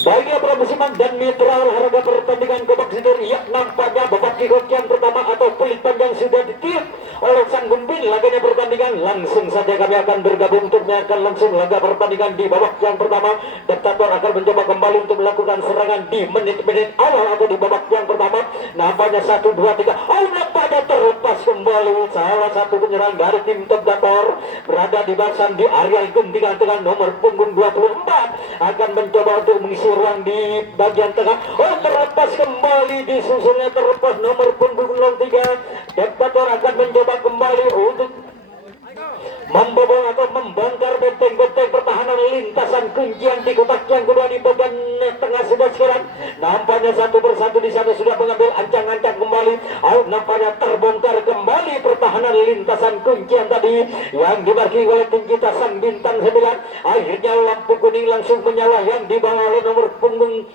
Baiknya Prabu Siman dan mitra olahraga pertandingan Gobak Sidir, ya nampaknya babak kickoff yang pertama atau pelit panjang sudah ditiup oleh sang pemimpin laganya pertandingan. Langsung saja kami akan bergabung untuk menyaksikan langsung laga pertandingan di babak yang pertama. Diktator akan mencoba kembali untuk melakukan serangan di menit-menit awal atau di babak yang pertama. Nampaknya 1, 2, 3. Oh, nampaknya terlepas kembali salah satu penyerang dari tim Diktator berada di barisan di area guntingan dengan nomor punggung 24 akan mencoba untuk mengisi ruang di bagian tengah. Oh, terlepas kembali disusulnya terlepas nomor punggung 03. Diktator akan mencoba kembali untuk membobol atau membongkar benteng-benteng pertahanan lintasan kuncian di kotak yang kedua di bagian tengah sebelah sekarang. Nampaknya satu persatu di sana sudah mengambil ancang-ancang kembali. Nampaknya terbongkar kembali pertahanan lintasan kuncian tadi yang dimarking oleh tim kita sang bintang 9. Akhirnya lampu kuning langsung menyala yang dibawa oleh nomor punggung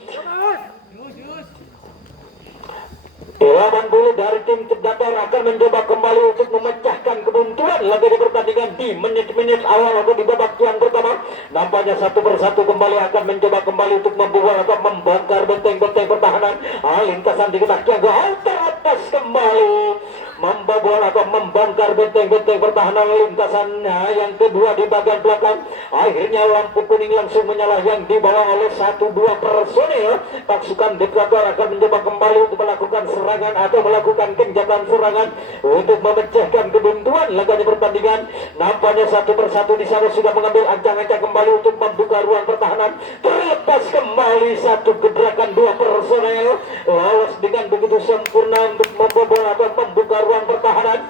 80 dari tim Diktator akan mencoba kembali untuk memecahkan kebuntuan lagi di pertandingan di menit-menit awal atau di babak yang pertama. Nampaknya satu persatu kembali akan mencoba kembali untuk membuat atau membongkar benteng-benteng pertahanan lintasan di kotak yang terlepas kembali membobol atau membongkar benteng-benteng pertahanan lintasan yang kedua di bagian belakang. Akhirnya lampu kuning langsung menyala yang dibawa oleh 1-2 personil pasukan Diktator akan mencoba kembali untuk melakukan serangan atau melakukan genjatan serangan untuk memecahkan kebuntuan laga di pertandingan. Nampaknya satu persatu di sana sudah mengambil ancang-ancang kembali untuk membuka ruang pertahanan. Terlepas kembali satu gebrakan 2 personil lolos dengan begitu sempurna untuk membobol atau membuka ruang pertahanan.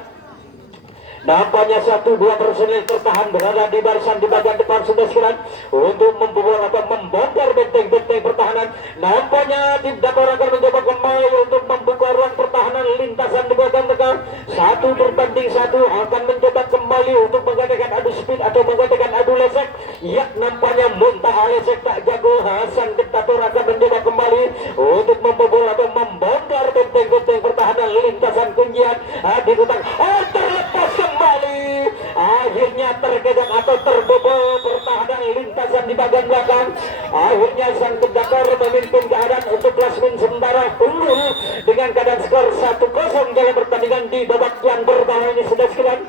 Nampaknya 1-2 personil tertahan berada di barisan di bagian depan sudah sekarang untuk membobol atau membongkar benteng-benteng pertahanan. Nampaknya tim Diktator akan mencoba kembali untuk membuka ruang pertahanan lintasan di bagian tengah. 1-1 akan mencoba kembali untuk menggantikan adu speed atau menggantikan adu lesek. Ya, nampaknya muntah lesek tak jago. Hasan Diktator akan mencoba kembali untuk membobol atau membongkar benteng-benteng pertahanan lintasan kuncian di kotak. Terlepas kembali akhirnya terkedak atau terbobol pertahanan lintasan di bagian belakang. Akhirnya sang Diktator memimpin keadaan untuk klasmen sementara unggul dengan keadaan skor 1-0 dalam pertandingan di babak yang pertama ini sudah sekian.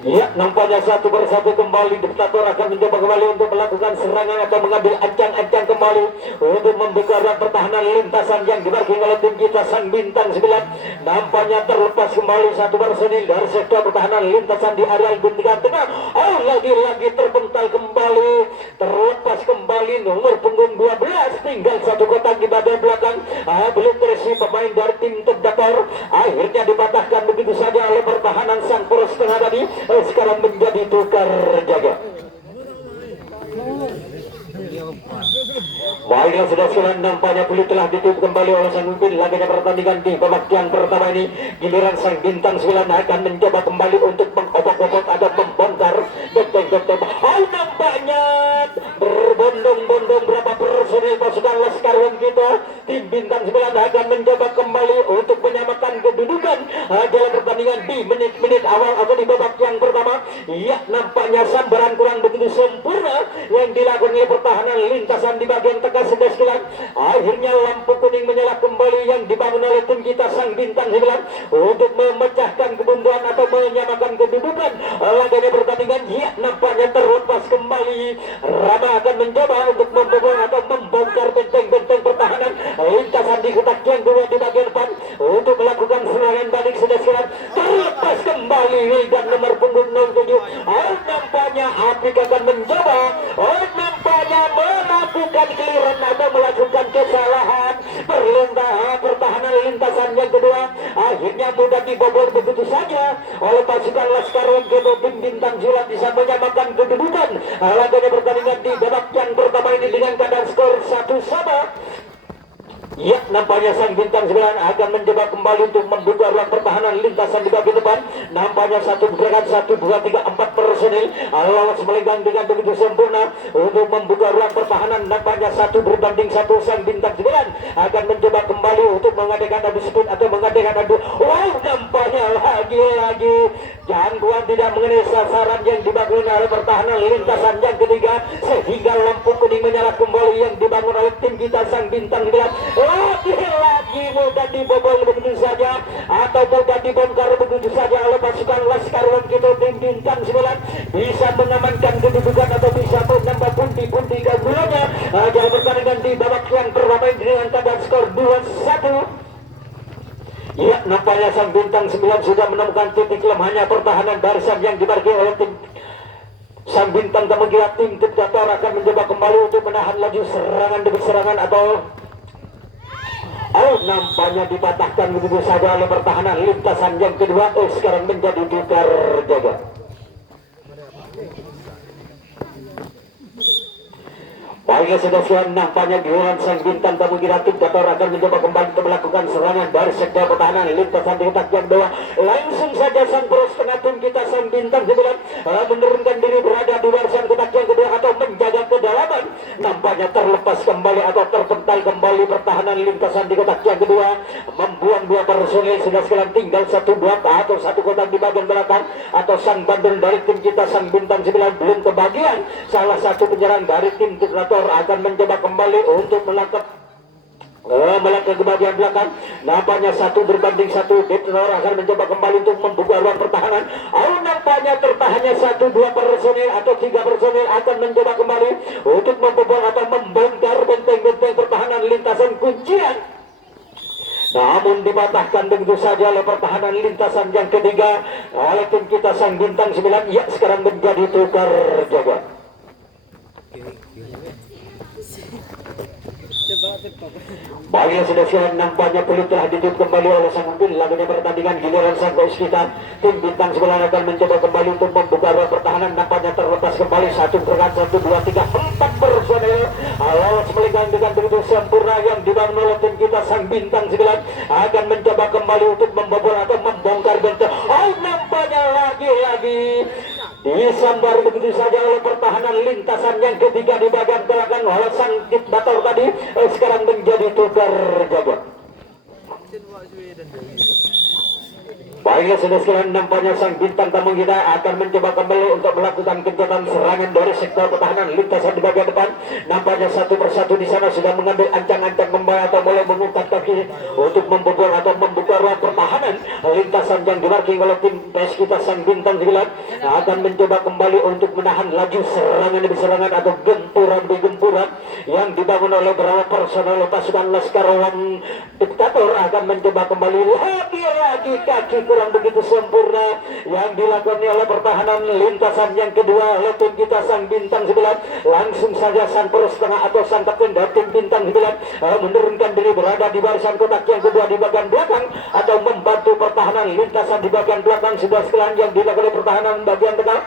Ya, nampaknya satu persatu kembali Diktator akan mencoba kembali untuk melakukan serangan atau mengambil ancang-ancang kembali untuk membuka ruang pertahanan lintasan yang dimarking oleh tim kita sang bintang 9. Nampaknya terlepas kembali satu personil dari sektor pertahanan lintasan di area guntingan tengah. Lagi-lagi terbental kembali, terlepas kembali nomor punggung 12, tinggal satu kotak di bagian belakang. Belum terisi pemain dari tim Diktator. Akhirnya dipatahkan begitu saja oleh pertahanan sang poros tengah tadi. Sekarang menjadi tukar jaga. Baiklah sudah sekian, nampaknya peluit telah ditutup kembali oleh sang pemimpin laganya pertandingan di babak yang pertama ini. Giliran sang bintang 9 akan mencoba kembali untuk mengobok-obok atau membongkar benteng-benteng. Nampaknya berbondong-bondong berapa personil pasukan Laskar Wong kita. Tim bintang 9 akan mencoba kembali untuk menyamakan kedudukan dalam pertandingan di menit-menit awal atau di babak yang pertama. Ya, nampaknya sambaran kurang begitu sempurna yang dilakukan oleh pertahanan lintasan di bagian tengah sebelah sekian. Akhirnya lampu kuning menyala kembali yang dibangun oleh tim kita sang bintang 9 untuk memecahkan kebuntuan atau menyamakan kedudukan laganya pertandingan. Ya, nampaknya terlepas kembali. Rama akan mencoba untuk membobol atau membongkar benteng-benteng pertahanan lintasan di kotak yang kedua di bagian depan untuk melakukan serangan balik sudah sekian. Terlepas kembali dan nomor punggung 07. Nampaknya Apik akan mencoba nampaknya melakukan clearance atau melakukan kesalahan pertahanan lintasan yang kedua. Akhirnya mudah dibobol begitu saja oleh pasukan Laskar Wongkito. Tim bintang 9 bisa menyamakan kedudukan laganya pertandingan di babak yang pertama ini dengan keadaan skor 1-1. Ya, nampaknya sang bintang 9 akan mencoba kembali untuk membuka ruang pertahanan lintasan di bagian depan. Nampaknya satu gerakan 1, 2, 3, 4 personil lolos melenggang dengan begitu sempurna untuk membuka ruang pertahanan. Nampaknya 1 berbanding 1 sang bintang 9 akan mencoba kembali untuk mengadakan adu speed atau mengadakan adu. Nampaknya lagi-lagi gangguan tidak mengenai sasaran yang dibangun oleh pertahanan lintasan yang ketiga. sehingga lampu kuning menyala kembali yang dibangun oleh tim kita Sang Bintang 9. Lagi-lagi mudah dibobol begitu saja atau mudah dibongkar begitu saja oleh pasukan Laskar Wongkito. Tim Bintang 9 bisa mengamankan kedudukan atau bisa menambah pundi-pundi keunggulannya dalam pertandingan di babak yang pertama dengan tanda skor 2-1. Ya, nampaknya Sang Bintang 9 sudah menemukan titik lemahnya pertahanan barisan yang dimarki oleh tim Sang Bintang. Kemudian tim diktator akan mencoba kembali untuk menahan laju serangan demi serangan atau nampaknya dipatahkan begitu saja oleh pertahanan lintasan yang kedua. Sekarang menjadi tukar jaga. Baiklah sudah nampaknya giliran Sang Bintang Kemudian tim Dator akan mencoba kembali untuk melakukan serangan dari sektor pertahanan lintasan di kotak yang kedua. Langsung saja sang poros tengah tim kita Sang Bintang 9 menurunkan diri berada di barisan kotak yang kedua atau menjaga kedalaman. Nampaknya terlepas kembali atau terpental kembali pertahanan lintasan di kotak yang kedua, membuang dua personil. Sudah sekalian tinggal satu dua atau satu kotak di bagian belakang atau sang bandel dari tim kita Sang Bintang 9 belum kebagian. Salah satu penyerang dari tim Dator akan mencoba kembali untuk melangkah ke bagian belakang. Nampaknya 1 berbanding 1. Dator akan mencoba kembali untuk membuka ruang pertahanan. Nampaknya tertahannya 1-2 personil atau 3 personil akan mencoba kembali untuk membobol atau membongkar benteng-benteng pertahanan lintasan kuncian. Namun dipatahkan begitu saja oleh pertahanan lintasan yang ketiga oleh tim kita Sang Bintang 9. Ya, sekarang menjadi tukar jaga. Baiklah sudah siap, nampaknya peluit telah ditutup kembali oleh sang mobil. Lagunya pertandingan giliran sang boys kita tim Bintang 9 akan mencoba kembali untuk membuka ruang pertahanan. Nampaknya terlepas kembali 1 gerakan 1, 2, 3, 4 personel lolos melenggang dengan begitu sempurna yang dibangun oleh tim kita Sang Bintang 9 akan mencoba kembali untuk membobol atau membongkar benteng. Nampaknya lagi-lagi disambar begitu saja oleh pertahanan lintasan yang ketiga di bagian belakang oleh sang diktator tadi. Sekarang menjadi tukar jaga. Baiklah sudah sekalian, nampaknya Sang Bintang tamu kita akan mencoba kembali untuk melakukan kegiatan serangan dari sektor pertahanan lintasan di bagian depan. Nampaknya satu persatu di sana sudah mengambil ancang-ancang membawa atau mulai mengangkat kaki untuk membobol atau membuka ruang pertahanan lintasan yang dimarking oleh tim PS kita Sang Bintang 9 akan mencoba kembali untuk menahan laju serangan demi serangan atau gempuran demi gempuran yang dibangun oleh beberapa personel pasukan Laskar Wong Diktator. Akan mencoba kembali lagi kaki kurang begitu sempurna yang dilakukan oleh pertahanan lintasan yang kedua oleh tim kita Sang Bintang 9. Langsung saja sang poros tengah atau sang kapten dari tim Bintang 9 menurunkan diri berada di barisan kotak yang kedua di bagian belakang atau membantu pertahanan lintasan di bagian belakang. Sudah sekalian yang dilakukan oleh pertahanan bagian tengah.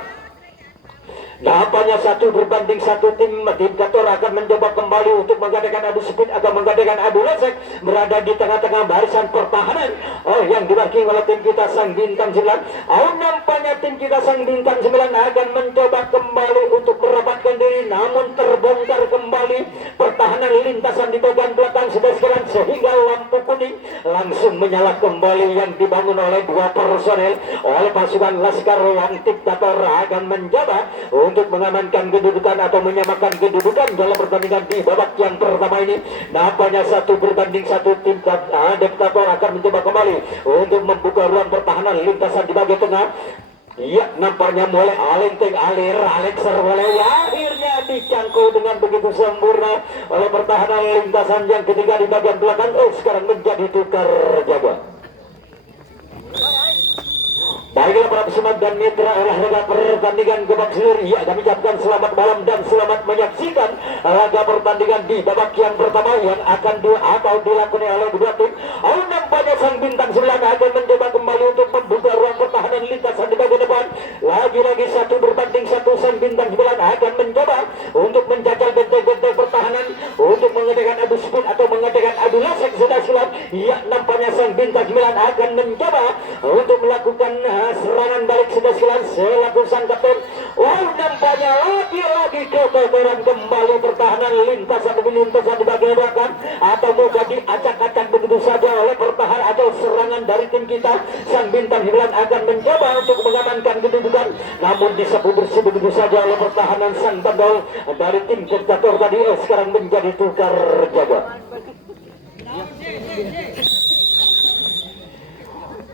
Nampaknya 1 berbanding 1 tim Diktator akan mencoba kembali untuk menggandakan adu speed atau menggandakan adu resek berada di tengah-tengah barisan pertahanan yang dimarking oleh tim kita Sang Bintang 9. Nampaknya tim kita Sang Bintang 9 akan mencoba kembali untuk merapatkan diri, namun terbongkar kembali pertahanan lintasan di bagian belakang sudah sekalian sehingga lampu kuning langsung menyala kembali yang dibangun oleh 2 personel oleh pasukan Laskar yang Diktator akan mencoba untuk mengamankan kedudukan atau menyamakan kedudukan dalam pertandingan di babak yang pertama ini. Nampaknya 1 berbanding 1 tim Diktator akan mencoba kembali untuk membuka ruang pertahanan lintasan di bagian tengah. Ya, nampaknya mulai alenteng alir Alexer mulai akhirnya dicangkul dengan begitu sempurna oleh pertahanan lintasan yang ketiga di bagian belakang. Sekarang menjadi tukar jaga. Baiklah para pesemak dan mitra olahraga pertandingan Gebang Selir, ya kami ucapkan selamat malam dan selamat menyaksikan laga pertandingan di babak yang pertama yang akan dilakukan oleh kedua tim. Nampaknya Sang Bintang 9 akan mencoba kembali untuk membuka ruang pertahanan lintasan di bagian depan. Lagi-lagi 1 berbanding 1 Sang Bintang 9 akan mencoba untuk menjajal benteng-benteng pertahanan untuk mengadakan adu speed atau mengadakan adu lasek. Sudah silam, ya nampaknya Sang Bintang 9 akan mencoba untuk melakukan serangan balik sudah silang selaku sang kapten. Nampaknya lagi-lagi kekotoran kembali pertahanan lintasan di bagian belakang atau muka diacak-acak begitu saja oleh pertahanan atau serangan pertahanan dari tim kita. Sang bintang 9 akan mencoba untuk mengamankan kedudukan, namun disapu bersih begitu saja oleh pertahanan sang bandol dari tim diktator tadi. Sekarang menjadi tukar jaga.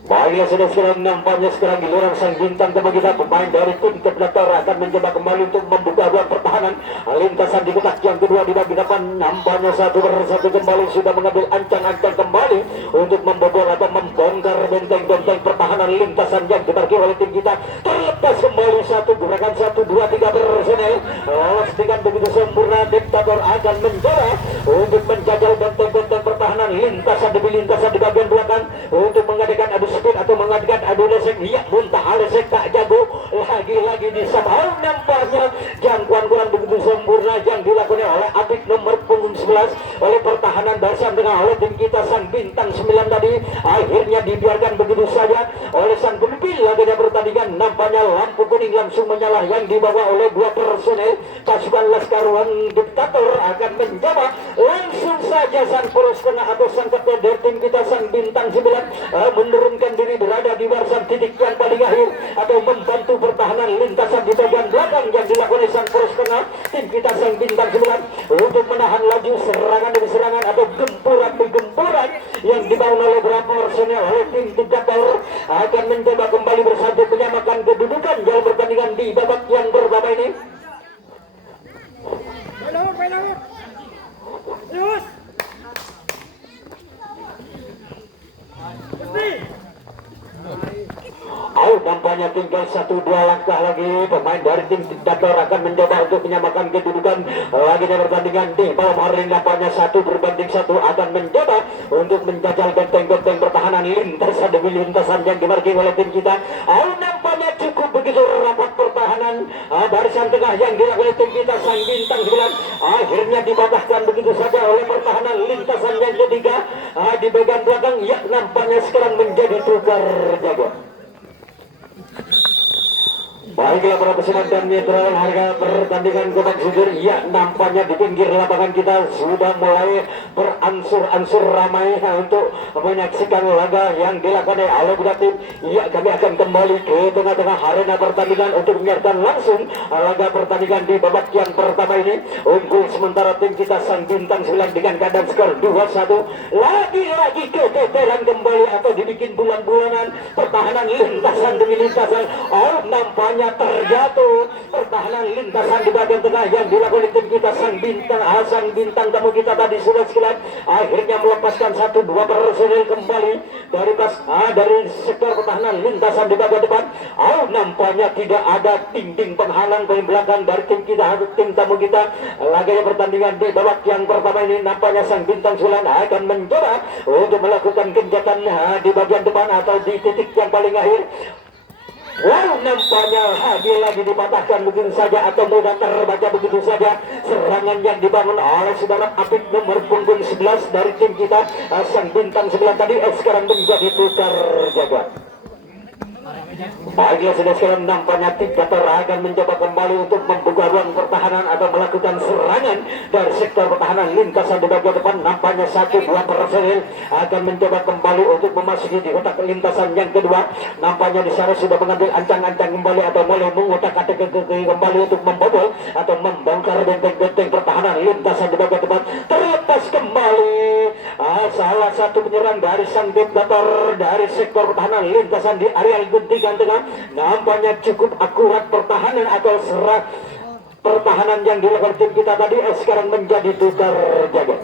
Baiklah sudah sekarang nampaknya sekarang giliran sang bintang coba kita pemain dari tim diktator akan mencoba kembali untuk membuka ruang pertahanan. Lintasan di kotak yang kedua di bagi depan nampaknya satu persatu kembali sudah mengambil ancang-ancang kembali untuk membobol atau membongkar benteng-benteng pertahanan lintasan yang diparkir oleh tim kita. Terlepas kembali satu gerakan 1, 2, 3 personel. Lolos dengan begitu sempurna. Diktator akan mencoba untuk menjajal benteng-benteng pertahanan lintasan demi lintasan di bagian belakang untuk mengadakan adu speed atau mengadakan adu lesek. Ya muntah lesek tak jago lagi-lagi di sama. Nampaknya jangkauan kurang begitu sempurna yang dilakukan oleh Apik nomor punggung 11 oleh pertahanan dasar tengah oleh tim kita sang bintang 9 tadi. Akhirnya dibiarkan begitu saja oleh sang pemimpin laganya pertandingan. Nampaknya lampu kuning langsung menyala yang dibawa oleh 2 personel pasukan Laskaruan Diktator akan mencoba langsung saja sang poros tengah atau sang kapten dari tim kita sang bintang 9 menurunkan diri berada di barisan titik yang paling akhir atau membantu pertahanan lintasan di bagian belakang yang dilakukan oleh sang poros tengah tim kita sang bintang 9 untuk menahan laju serangan demi serangan atau gempuran demi gempuran yang dibangun oleh beberapa personel oleh tim Diktator akan mencoba kembali bersatu menyamakan kedudukan dalam pertandingan di babak yang pertama ini. Terus. Nampaknya tinggal 1-2 langkah lagi. Pemain dari tim Diktator akan mencoba untuk menyamakan kedudukan lagi di pertandingan di malam hari. Nampaknya 1 berbanding 1 akan mencoba untuk menjajal benteng-benteng pertahanan lintasan demi lintasan yang dimarking oleh tim kita. Nampaknya cukup begitu rapat pertahanan barisan tengah yang dilakukan oleh tim kita sang bintang 9 akhirnya dipatahkan begitu saja oleh pertahanan lintasan yang ketiga di bagian belakang. Ya nampaknya sekarang menjadi tukar jaga. Baiklah para peserta dan mitra harga pertandingan Gobang Sujur. Ya nampaknya di pinggir lapangan kita sudah mulai beransur-ansur ramai untuk menyaksikan laga yang dilakukan oleh budak tim. Ya kami akan kembali ke tengah-tengah arena pertandingan untuk menyiarkan langsung laga pertandingan di babak yang pertama ini. Unggul sementara tim kita sang bintang 9 dengan keadaan skor 2-1. Lagi-lagi keteteran kembali atau dibikin bulan-bulanan pertahanan lintasan demi lintasan. Nampaknya terjatuh pertahanan lintasan di bagian tengah yang dilakukan oleh tim kita sang bintang tamu kita tadi sudah sekilan akhirnya melepaskan 1-2 personel kembali dari sektor pertahanan lintasan di bagian depan. Nampaknya tidak ada dinding penghalang paling belakang dari tim kita tim tamu kita. Laganya pertandingan di babak yang pertama ini nampaknya sang bintang 9 akan mencoba untuk melakukan genjatan di bagian depan atau di titik yang paling akhir. Nampaknya lagi dipatahkan begitu saja atau mudah terbaca begitu saja serangan yang dibangun oleh saudara Apik nomor punggung 11 dari tim kita sang bintang 9 tadi sekarang menjadi tukar jaga. Baiklah sudah sekarang nampaknya Diktator akan mencoba kembali untuk membuka ruang pertahanan atau melakukan serangan dari sektor pertahanan lintasan di bagian depan. Nampaknya 1-2 personel akan mencoba kembali untuk memasuki di kotak lintasan yang kedua. Nampaknya di sana sudah mengambil ancang-ancang kembali atau mulai mengutak-atik kembali untuk membobol atau membongkar benteng-benteng pertahanan lintasan di bagian depan. Terlepas kembali salah satu penyerang dari sang Diktator dari sektor pertahanan lintasan di area guntingan tengah. Nampaknya cukup akurat pertahanan atau pertahanan yang dilakukan tim kita tadi sekarang menjadi tukar jaga.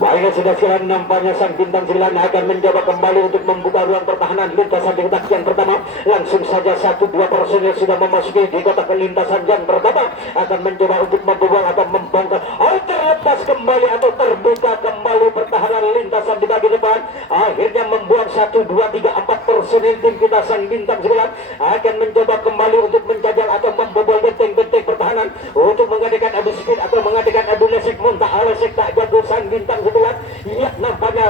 Baiklah sudah sekarang nampaknya sang bintang 9 akan mencoba kembali untuk membuka ruang pertahanan lintasan di kotak yang pertama. Langsung saja 1-2 personel sudah memasuki di kotak lintasan yang pertama akan mencoba untuk membobol atau membongkar. Terlepas kembali atau terbuka kembali pertahanan lintasan di bagian depan. Akhirnya membuang 1-2-3-4 personel tim kita sang bintang 9 akan mencoba kembali untuk menjajal atau membobol benteng-benteng pertahanan untuk mengadakan adu speed atau mengadakan adu lesek muntah lesek tak jago sang bintang 9. Ya nampaknya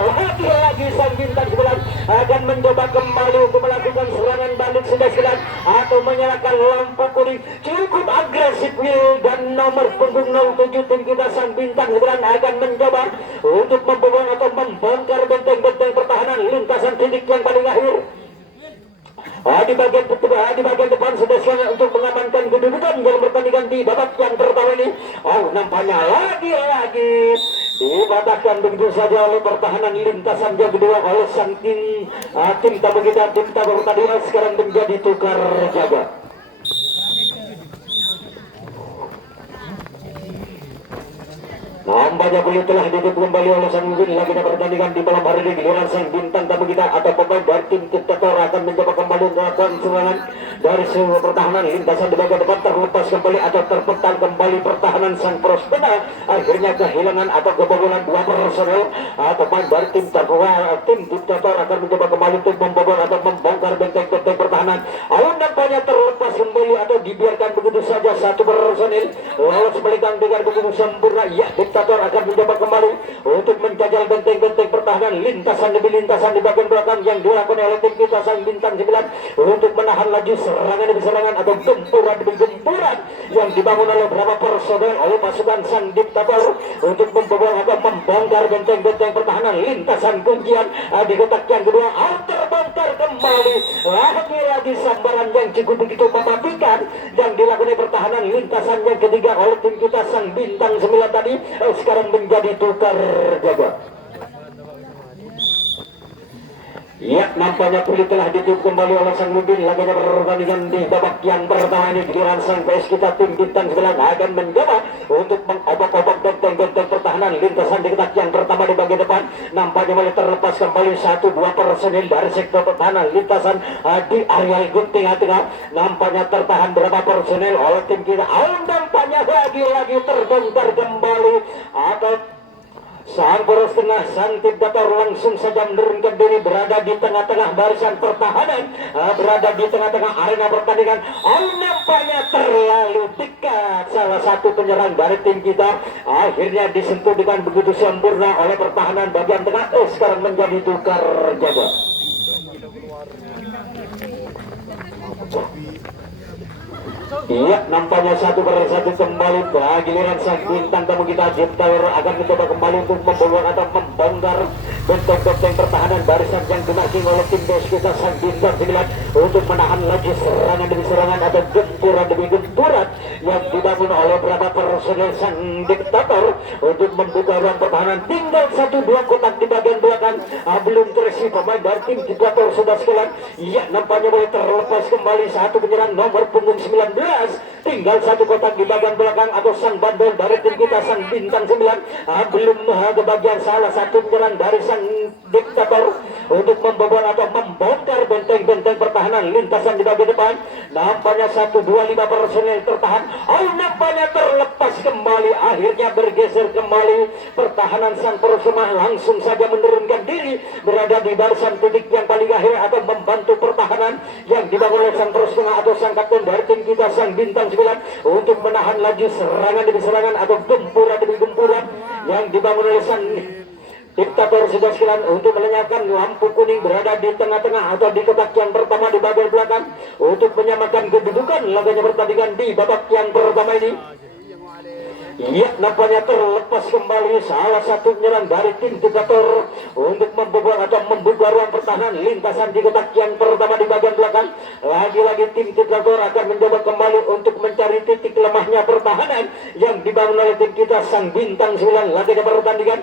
lagi sang bintang 9 akan mencoba kembali untuk melakukan serangan balik sudah atau menyalakan lampu kuning cukup agresif dan nomor punggung 07 tim kita sang bintang 9 akan mencoba untuk membobol atau membongkar benteng-benteng pertahanan lintasan titik yang paling akhir. Di bagian depan sudah siap untuk mengamankan kedudukan dalam pertandingan di babak yang pertama ini. Nampaknya lagi-lagi dibatalkan begitu saja oleh pertahanan lintasan yang kedua oleh sang tim tamu kita, tim tamu tadi sekarang menjadi tukar jaga. Nampaknya boleh telah ditutup kembali oleh sang Win lagi pertandingan di malam hari ini. Giliran sang bintang tamu kita atau pemain dari tim Diktator akan mencoba kembali melakukan serangan dari seluruh pertahanan lintasan di bagian depan terlepas kembali atau terpental kembali pertahanan sang Prospera. Akhirnya kehilangan atau kebobolan 2 personel pemain dari tim Diktator akan mencoba kembali untuk membobol atau membongkar benteng-benteng pertahanan. Nampaknya terlepas kembali atau dibiarkan begitu saja 1 personel lolos melintang dengan begitu sempurna. Diktator akan mencoba kembali untuk menjajal benteng-benteng pertahanan lintasan demi lintasan di bagian belakang yang dilakukan oleh tim kita sang bintang 9 untuk menahan laju serangan demi serangan atau gempuran demi gempuran yang dibangun oleh beberapa personel oleh pasukan sang Diktator untuk membobol atau membongkar benteng-benteng pertahanan lintasan kuncian di kotak yang kedua. Terbongkar kembali lagi-lagi sambaran yang cukup begitu mematikan yang dilakukan oleh pertahanan lintasan yang ketiga oleh tim kita sang bintang 9 tadi. Sekarang menjadi tukar jaga. Nampaknya pulih telah ditutup kembali oleh sang Mubin. Laganya pertandingan di babak yang pertama ini. Giliran sang PS kita tim bintang 9 akan mencoba untuk mengobak-obak benteng-benteng pertahanan lintasan di kotak yang pertama di bagian depan. Nampaknya mulai terlepas kembali 1-2 personil dari sektor pertahanan lintasan di area gunting tengah. Nampaknya tertahan berapa personil oleh tim kita. Nampaknya lagi-lagi terbongkar kembali atau sang poros tengah sang Diktator langsung saja menurunkan diri berada di tengah-tengah barisan pertahanan, berada di tengah-tengah arena pertandingan. Nampaknya terlalu dekat salah satu penyerang dari tim kita akhirnya disentuh dengan begitu sempurna oleh pertahanan bagian tengah. Sekarang menjadi tukar jaga. Nampaknya 1-1 kembali. Giliran sang bintang tamu kita Diktator akan mencoba kembali untuk membawa atau membongkar benteng-benteng pertahanan barisan yang dimaking oleh tim bos kita sang bintang 9 untuk menahan laju serangan demi serangan atau gempuran demi gempuran yang dibangun oleh beberapa personel sang Diktator untuk membuka ruang pertahanan. Tinggal 1-2 kotak di bagian belakang belum terisi pemain dari tim Diktator sudah sekalian. Nampaknya boleh terlepas kembali satu penyerang nomor punggung 19. Tinggal 1 kotak di bagian belakang atau sang bandel dari tim kita sang bintang 9 belum kebagian salah satu penyerang dari sang Diktator untuk membobol atau membongkar benteng-benteng pertahanan lintasan di bagian depan. Nampaknya 1-2-5 personel tertahan. Nampaknya terlepas kembali, akhirnya bergeser kembali pertahanan sang Persema langsung saja menurunkan diri berada di barisan titik yang paling akhir atau membantu pertahanan yang dibangun oleh sang Persema atau sang kapten dari tim kita sang bintang 9 untuk menahan laju serangan demi serangan atau gempuran demi gempuran yang dibangun oleh sang Diktator sudah sekalian untuk melenyapkan lampu kuning berada di tengah-tengah atau di kotak yang pertama di bagian belakang untuk menyamakan kedudukan laganya pertandingan di babak yang pertama ini. Nampaknya terlepas kembali salah satu penyerang dari tim Diktator untuk membobol atau membuka ruang pertahanan lintasan di kotak yang pertama di bagian belakang. Lagi-lagi tim Diktator akan mencoba kembali untuk mencari titik lemahnya pertahanan yang dibangun oleh tim kita sang bintang 9 laganya pertandingan.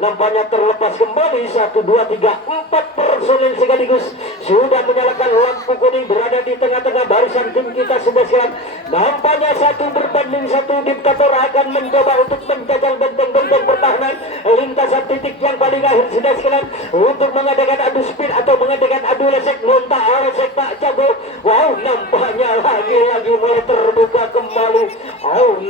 Nampaknya terlepas kembali 1, 2, 3, 4 personil sekaligus sudah menyalakan lampu kuning berada di tengah-tengah barisan tim kita sudah siap. Nampaknya 1 berbanding 1 Diktator akan mencoba untuk menjajal benteng-benteng pertahanan lintasan titik yang paling akhir sudah sekalian untuk mengadakan adu speed atau mengadakan adu lesek lontar lesek tak jago. Nampaknya lagi-lagi mulai terbuka kembali.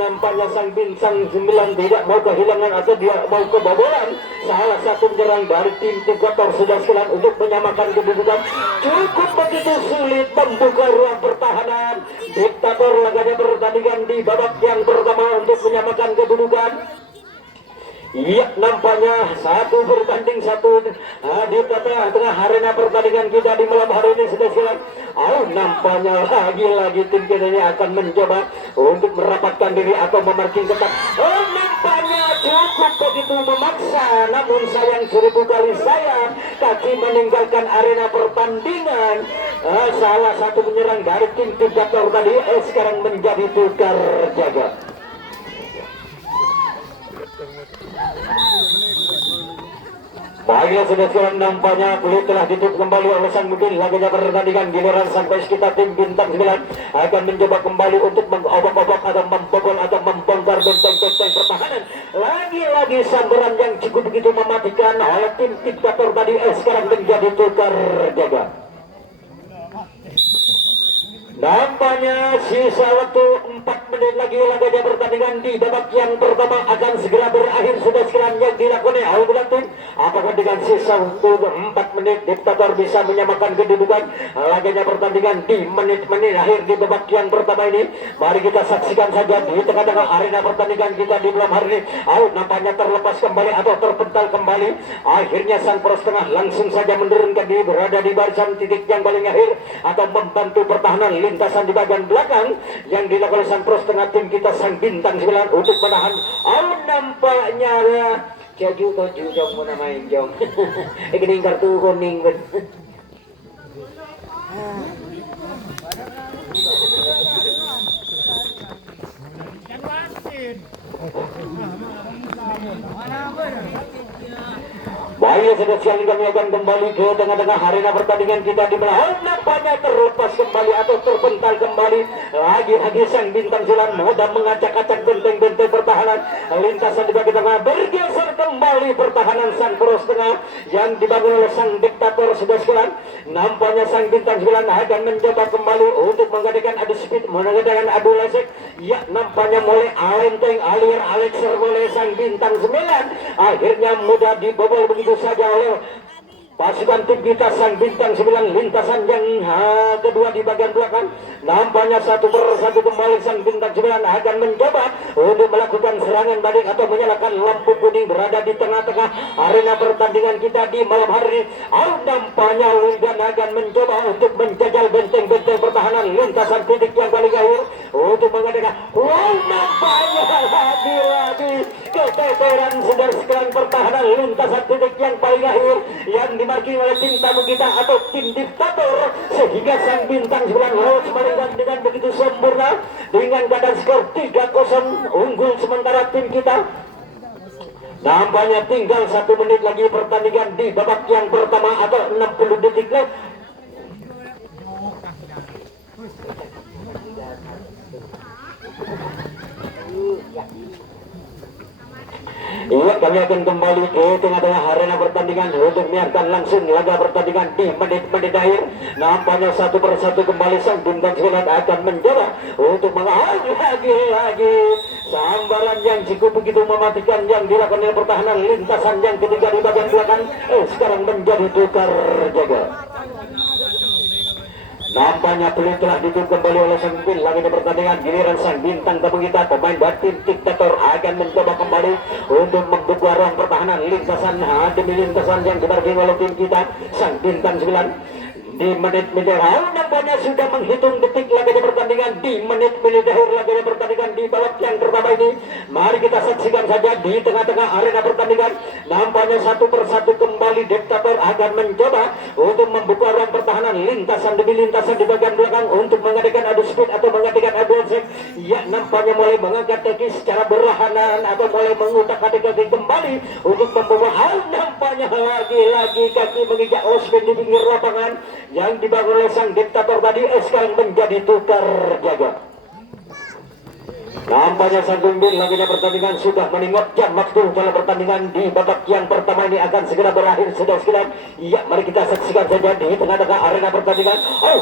Nampaknya sang bintang 9 tidak mau kehilangan atau dia mau kebobolan salah satu penyerang dari tim Diktator sudah sekalian untuk menyamakan kedudukan. Cukup begitu sulit membuka ruang pertahanan. Diktator laganya pertandingan di babak yang pertama untuk menyamakan kedudukan. Iya, nampaknya satu bertanding satu di tengah arena pertandingan kita di malam hari ini sudah silam. Nampaknya lagi-lagi tim kita ini akan mencoba untuk merapatkan diri atau memarking ketat. Nampaknya cukup begitu memaksa, namun sayang 1000 kali sayang kaki meninggalkan arena pertandingan. Salah satu penyerang dari tim Tigator tadi sekarang menjadi tukar jaga. Baiklah sudah silam, nampaknya kulit telah ditutup kembali oleh sang mungkin lagunya pertandingan giliran sampai sekitar tim bintang 9 akan mencoba kembali untuk mengobok-obok atau membobol atau membongkar benteng-benteng pertahanan. Lagi-lagi sambaran yang cukup begitu mematikan oleh tim Diktator tadi sekarang menjadi tukar jaga. Nampaknya sisa waktu 4 menit lagi laga pertandingan di babak yang pertama akan segera berakhir. Sudah sekarang yang dilakukan oleh tim. Apakah dengan sisa waktu 4 menit Diktator bisa menyamakan kedudukan laganya pertandingan di menit-menit akhir di babak yang pertama ini? Mari kita saksikan saja di tengah-tengah arena pertandingan kita di malam hari ini. Nampaknya terlepas kembali atau terpental kembali. Akhirnya sang poros tengah langsung saja menurunkan diri berada di barisan titik yang paling akhir atau membantu pertahanan lintasan di bagian belakang yang dilakukan sang pros tengah tim kita sang bintang 9 untuk menahan. Nampaknya jaju jong mana main jong kening kartu kuning ben. Baik, sudah sekali kami akan kembali ke tengah-tengah arena pertandingan kita di mana nampaknya terlepas kembali atau terpental kembali lagi-lagi sang bintang 9 mudah mengacak-acak benteng-benteng pertahanan lintasan di bagian tengah. Bergeser kembali pertahanan sang poros tengah yang dibangun oleh sang Diktator. Sudah sekalian, nampaknya sang bintang 9 akan mencoba kembali untuk mengadakan adu speed, mengadakan adu lesek. Ya, nampaknya mulai alir Alexer oleh sang bintang 9 akhirnya mudah dibobol begitu saja oleh pasukan tim kita sang bintang 9 lintasan yang kedua di bagian belakang. Nampaknya satu persatu kembali sang bintang 9 akan mencoba untuk melakukan serangan balik atau menyalakan lampu kuning berada di tengah-tengah arena pertandingan kita di malam hari ini. Nampaknya Wildan akan mencoba untuk menjajal benteng-benteng pertahanan lintasan titik yang paling akhir untuk mengadakan nampaknya lagi-lagi keteteran sedar sekalian pertahanan lintasan titik yang paling akhir yang dimarking oleh tim tamu kita atau tim Diktator, sehingga sang bintang 9 lolos melenggang dengan begitu sempurna dengan keadaan skor 3-0 unggul sementara tim kita. Nampaknya tinggal 1 menit lagi pertandingan di babak yang pertama atau 60 detik lagi. Iya, kami akan kembali ke tengah-tengah arena pertandingan untuk menyiarkan langsung laga pertandingan di menit-menit akhir. Nampaknya satu persatu kembali sang bintang 9 akan mencoba untuk lagi-lagi sambaran yang cukup begitu mematikan yang dilakukan oleh pertahanan lintasan yang ketiga di bagian belakang sekarang menjadi tukar jaga. Nampaknya peluit telah ditutup kembali oleh sang pemimpin lagi di pertandingan giliran sang bintang tamu kita pemain batin Diktator akan mencoba kembali untuk membuka ruang pertahanan lintasan demi lintasan yang dimarking oleh tim kita sang bintang 9 di menit-menit akhir. Nampaknya sudah menghitung detik lagi di pertandingan di menit-menit akhir lagi di pertandingan di babak yang pertama ini. Mari kita saksikan saja di tengah-tengah arena pertandingan. Nampaknya satu persatu kembali Diktator akan mencoba untuk membuka ruang pertahanan lintasan demi lintasan di bagian belakang untuk mengadakan adu speed atau mengadakan adu sek. Ya, nampaknya mulai mengangkat kaki secara berlahanan atau mulai mengutak-atik kaki kembali untuk membawa nampaknya lagi-lagi kaki menginjak osmin di pinggir lapangan yang dibangun oleh sang Diktator tadi sekarang menjadi tukar jaga. Nampaknya sang pemimpin laginya pertandingan sudah menengok jam waktu dalam pertandingan di babak yang pertama ini akan segera berakhir sudah sekalian. Iya, mari kita saksikan saja di tengah-tengah arena pertandingan.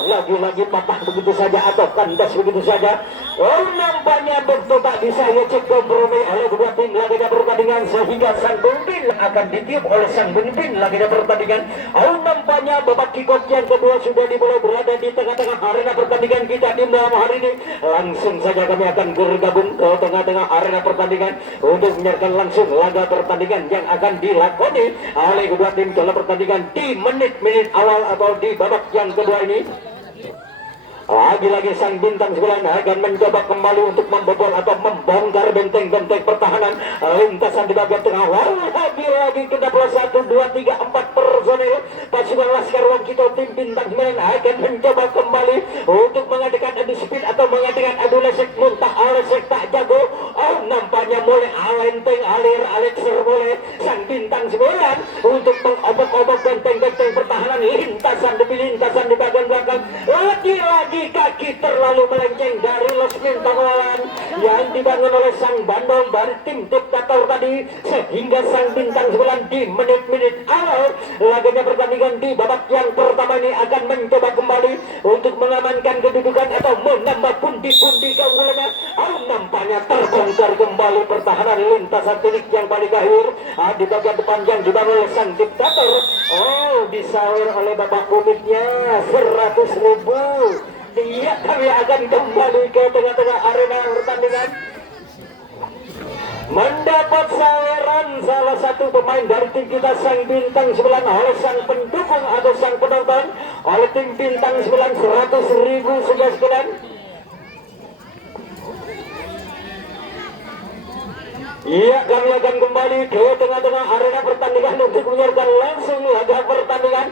Lagi-lagi patah begitu saja atau kandas begitu saja. Nampaknya betul tak bisa cek kompromi oleh kedua tim laga pertandingan sehingga sang pemimpin akan ditiup oleh sang pemimpin laga pertandingan. Nampaknya babak kick-off yang kedua sudah dimulai, berada di tengah-tengah arena pertandingan kita di malam hari ini. Langsung saja kami akan bergabung ke tengah-tengah arena pertandingan untuk menyiarkan langsung laga pertandingan yang akan dilakoni oleh kedua tim dalam pertandingan di menit-menit awal atau di babak yang kedua ini. Lagi-lagi sang bintang 9 akan mencoba kembali untuk membobol atau membongkar benteng-benteng pertahanan lintasan di bagian tengah. Lagi-lagi kita plus 1, 2, 3, 4 personil pasukan Laskar Wong Kito tim bintang 9 akan mencoba kembali untuk mengadakan adu speed atau mengadakan adu lesek muntah lesek tak jago. Nampaknya mulai alenteng alir Alexer boleh sang bintang 9 untuk mengobok-obok benteng-benteng pertahanan lintasan demi lintasan di bagian belakang. Lagi-lagi kaki terlalu melenceng dari losmen pengelolaan yang dibangun oleh sang Bandung dari tim diktator tadi, sehingga sang bintang 9 di menit-menit awal laganya pertandingan di babak yang pertama ini akan mencoba kembali untuk mengamankan kedudukan atau menambah pundi-pundi keunggulannya. Nampaknya terbongkar kembali pertahanan lintasan titik yang paling akhir di bagian depan yang dibangun oleh sang diktator. Disawer oleh bapak umitnya 100.000. Iya, kami akan kembali ke tengah-tengah arena pertandingan. Mendapat saweran salah satu pemain dari tim kita sang bintang 9 oleh sang pendukung atau sang penonton oleh tim bintang 9 100.000 sudah sekian. Iya, kami akan kembali ke tengah-tengah arena pertandingan untuk menyiarkan langsung laga pertandingan.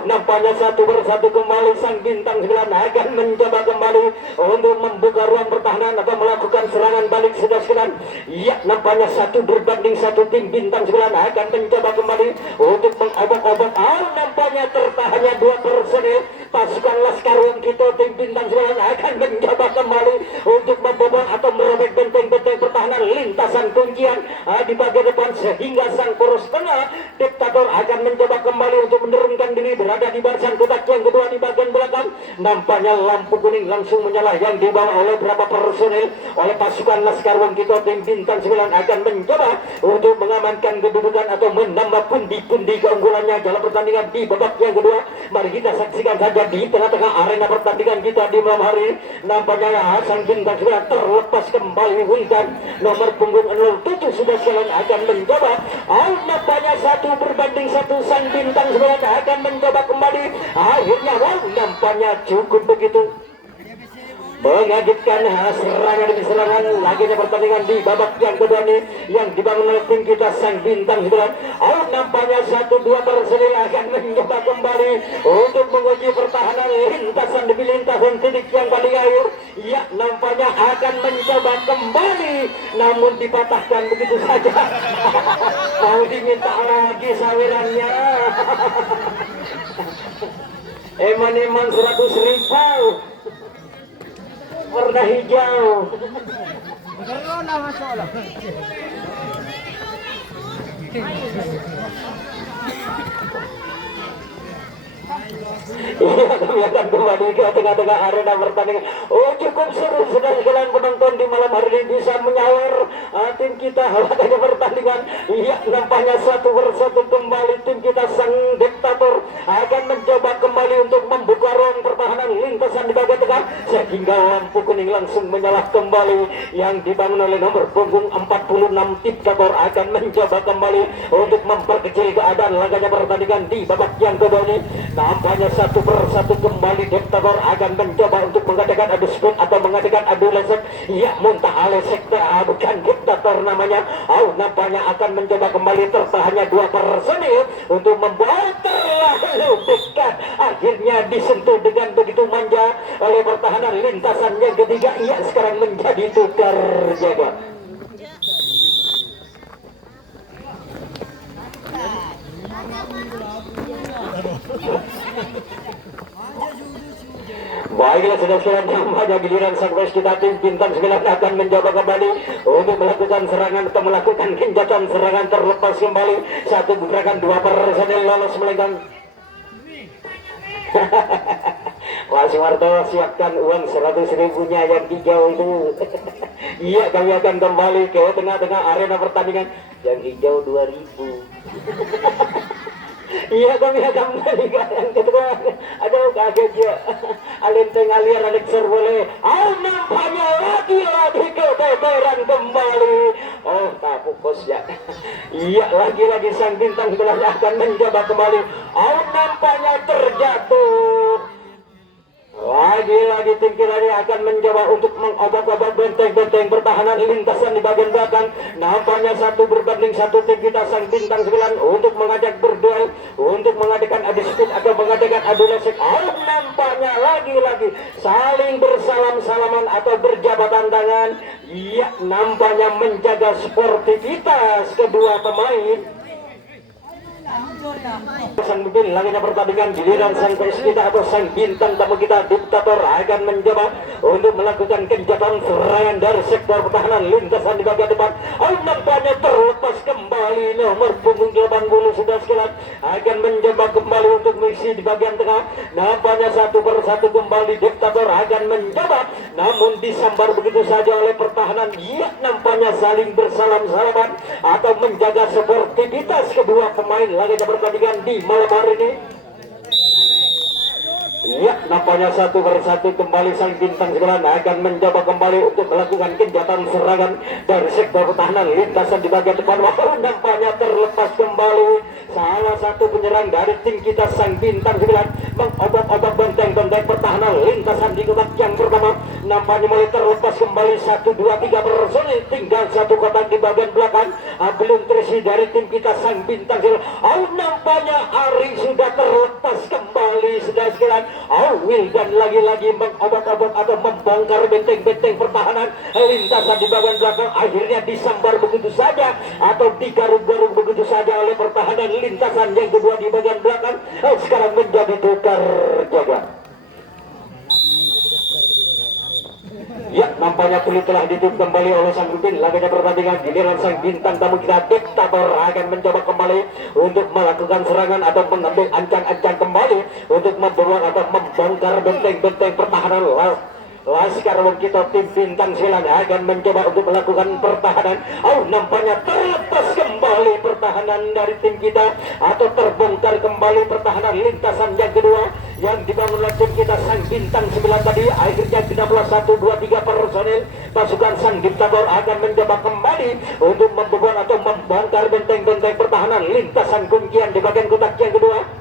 Nampaknya satu persatu kembali sang bintang 9 akan mencoba kembali untuk membuka ruang pertahanan atau melakukan serangan balik sudah-sudah. Iya, nampaknya 1 berbanding 1 tim bintang 9 akan mencoba kembali untuk mengobok-obok. Nampaknya tertahannya 2 personil pasukan Laskar Wong Kito tim bintang 9 akan mencoba kembali untuk membobol atau merobek benteng-benteng pertahanan lintasan kuncian di bagian depan, sehingga sang poros tengah diktator akan mencoba kembali untuk menurunkan diri berada di barisan kotak yang kedua di bagian belakang. Nampaknya lampu kuning langsung menyala yang dibawa oleh beberapa personil oleh pasukan Laskar Wong Kito tim bintang 9 akan mencoba untuk mengamankan kedudukan atau menambah pundi-pundi keunggulannya dalam pertandingan di babak yang kedua. Mari kita saksikan saja di tengah-tengah arena pertandingan kita di malam hari. Nampaknya sang bintang 9 terlepas kembali Wildan nomor punggung 07 sudah sekalian akan mencoba. Nampaknya 1 berbanding 1 sang bintang 9 akan mencoba kembali. Akhirnya nampaknya cukup begitu mengejutkan serangan demi serangan laganya pertandingan di babak yang kedua ini yang dibangun oleh tim kita sang bintang 9. Nampaknya 1-2 personil akan mencoba kembali untuk menguji pertahanan lintasan demi lintasan titik yang paling akhir. Ya, nampaknya akan mencoba kembali namun dipatahkan begitu saja. Mau diminta lagi sawerannya. Eman-eman 100.000 warna hijau. Corona masalah. Iya, kami akan kembali ke tengah-tengah arena pertandingan. Cukup seru sudah sekalian penonton di malam hari ini bisa menyawer tim kita laganya pertandingan. Iya, nampaknya 1 persatu kembali tim kita sang diktator akan mencoba kembali untuk membuka ruang pertahanan lintasan di bagian tengah, sehingga lampu kuning langsung menyala kembali yang dibangun oleh nomor punggung 46 diktator akan mencoba kembali untuk memperkecil keadaan laganya pertandingan di babak yang kedua ini. Nampaknya 1 persatu kembali diktator akan mencoba untuk mengadakan adu speed atau mengadakan adu lesek. Ya, muntah lesek bukan diktator namanya. Nampaknya akan mencoba kembali tertahannya 2 personil untuk membawa terlalu dekat. Akhirnya disentuh dengan begitu manja oleh pertahanan lintasan yang ketiga. Ia sekarang menjadi tukar jaga. Baiklah, saudara-saudara, nampaknya giliran sang bos kita tim bintang 9 akan mencoba kembali untuk melakukan serangan atau melakukan genjatan serangan terlepas kembali. 1 gerakan 2 personil lolos melenggang. Wah, Sumarto siapkan uang 100.000-nya yang hijau itu. Iya, kami akan kembali ke tengah-tengah arena pertandingan. Yang hijau 2.000. Iya, kami akan kembali ke yang kedua. Aduh, kaget ya. Alenteng aliar Alexer boleh. Nampaknya lagi keteteran kembali. Oh, tak fokus ya. Iya, lagi-lagi sang bintang belah akan mencoba kembali. Nampaknya terjatuh. Lagi-lagi tim kita ini akan mencoba untuk mengobak-obak benteng-benteng pertahanan lintasan di bagian belakang. Nampaknya 1-1 tim kita sang bintang 9 untuk mengajak berduel, untuk mengadakan adu speed atau mengadakan adu lesek. Nampaknya lagi-lagi saling bersalam-salaman atau berjabatan tangan. Iya, nampaknya menjaga sportivitas kedua pemain. Sang pemimpin langitnya pertandingan giliran sang PS kita atau sang bintang tamu kita diktator akan mencoba untuk melakukan kencatan serangan dari sektor pertahanan lintasan di bagian depan. Nampaknya terlepas kembali nomor punggung 80 sudah sekalian akan mencoba kembali untuk mengisi di bagian tengah. Nampaknya 1-1 kembali diktator akan mencoba, namun disambar begitu saja oleh pertahanan. Iya, nampaknya saling bersalam-salaman atau menjaga sportivitas kedua pemain laganya pertandingan di malam hari ini. Ya, nampaknya 1-1 kembali sang bintang 9 akan mencoba kembali untuk melakukan kencatan serangan dari sektor pertahanan lintasan di bagian depan. Wah, nampaknya terlepas kembali salah satu penyerang dari tim kita sang bintang 9 mengobak-obak benteng-benteng pertahanan lintasan di kotak yang pertama. Nampaknya mulai terlepas kembali 1, 2, 3 personil, tinggal satu kotak di bagian belakang. Belum terisi dari tim kita sang bintang 9. Nampaknya Ari sudah terlepas kembali sudah sekalian. Wildan lagi-lagi mengobak-obak atau membongkar benteng-benteng pertahanan lintasan di bagian belakang. Akhirnya disambar begitu saja atau digaruk-garuk begitu saja oleh pertahanan lintasan yang kedua di bagian belakang. Sekarang menjadi tukar jaga. Ya, nampaknya kulit telah ditutup kembali oleh sang pemimpin laganya pertandingan. Giliran sang bintang tamu kita diktator akan mencoba kembali untuk melakukan serangan atau mengambil ancang-ancang kembali untuk membuang atau membongkar benteng-benteng pertahanan. Laskar kita tim bintang 9 akan mencoba untuk melakukan pertahanan. Nampaknya terlepas kembali pertahanan dari tim kita atau terbongkar kembali pertahanan lintasan yang kedua yang dibangun oleh tim kita sang bintang 9 tadi. Akhirnya 16 1 2 3 personil pasukan sang diktator akan mencoba kembali untuk membuat atau membongkar benteng-benteng pertahanan lintasan kuncian di bagian kotak yang kedua.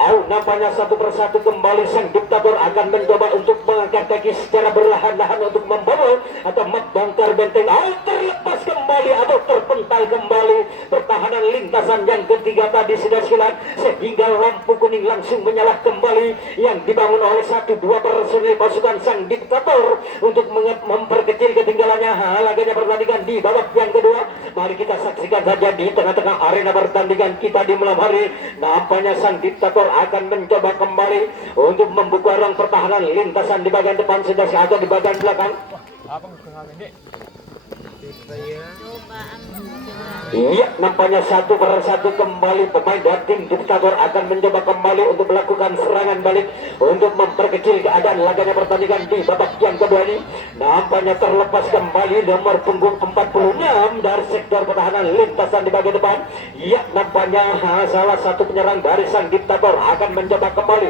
Nampaknya 1-1 kembali sang diktator akan mencoba untuk mengangkat kaki secara berlahan-lahan untuk membawa atau membongkar benteng. Terlepas kembali atau terpental kembali pertahanan lintasan yang ketiga tadi sudah silat sehingga lampu kuning langsung menyala kembali yang dibangun oleh 1-2 personil pasukan sang diktator untuk memperkecil ketinggalannya laganya pertandingan di babak yang kedua. Mari kita saksikan saja di tengah-tengah arena pertandingan kita di malam hari. Nampaknya sang diktator akan mencoba kembali untuk membuka ruang pertahanan lintasan di bagian depan sudah atau di bagian belakang. Iya, nampaknya 1-1 kembali pemain dari tim diktator akan mencoba kembali untuk melakukan serangan balik untuk memperkecil keadaan laganya pertandingan di babak yang kedua ini. Nampaknya terlepas kembali nomor punggung 46 dari sektor pertahanan lintasan di bagian depan. Iya, nampaknya salah satu penyerang dari sang diktator akan mencoba kembali.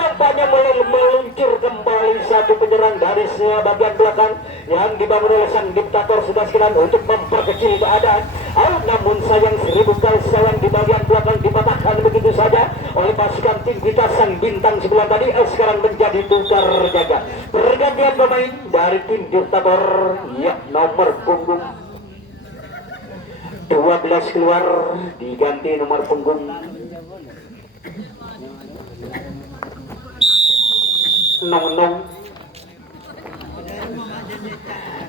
Nampaknya meluncur kembali satu penyerang dari bagian belakang yang dibangun oleh sang diktator sudah sekalian untuk memperkecil keadaan. Namun sayang 1000 kali sayang di bagian belakang dipatahkan begitu saja oleh pasukan tim kita sang bintang 9 tadi. Sekarang menjadi tukar jaga. Pergantian pemain dari tim diktator. Ya, nomor punggung 12 keluar diganti nomor punggung 00.